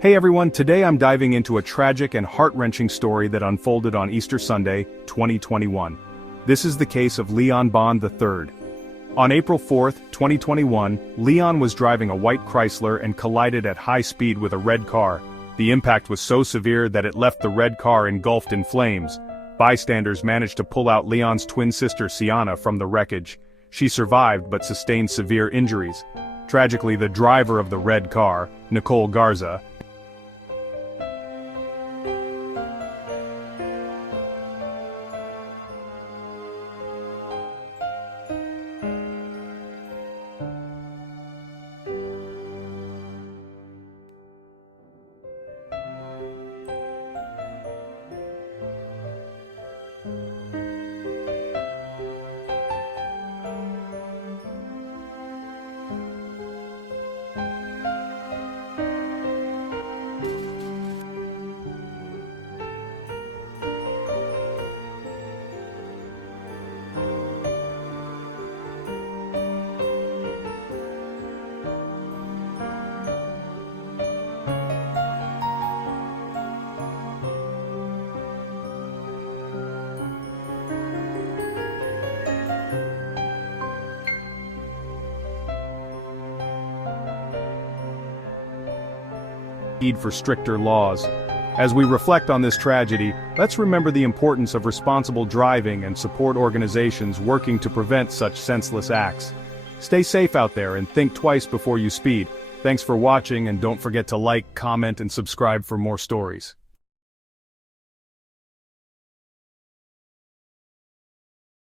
Hey everyone, today I'm diving into a tragic and heart-wrenching story that unfolded on Easter Sunday, 2021. This is the case of Leon Bond III. On April 4, 2021, Leon was driving a white Chrysler and collided at high speed with a red car. The impact was so severe that it left the red car engulfed in flames. Bystanders managed to pull out Leon's twin sister Sienna from the wreckage. She survived but sustained severe injuries. Tragically, the driver of the red car, Nicole Garza, need for stricter laws. As we reflect on this tragedy, let's remember the importance of responsible driving and support organizations working to prevent such senseless acts. Stay safe out there and think twice before you speed. Thanks for watching, and don't forget to like, comment, and subscribe for more stories.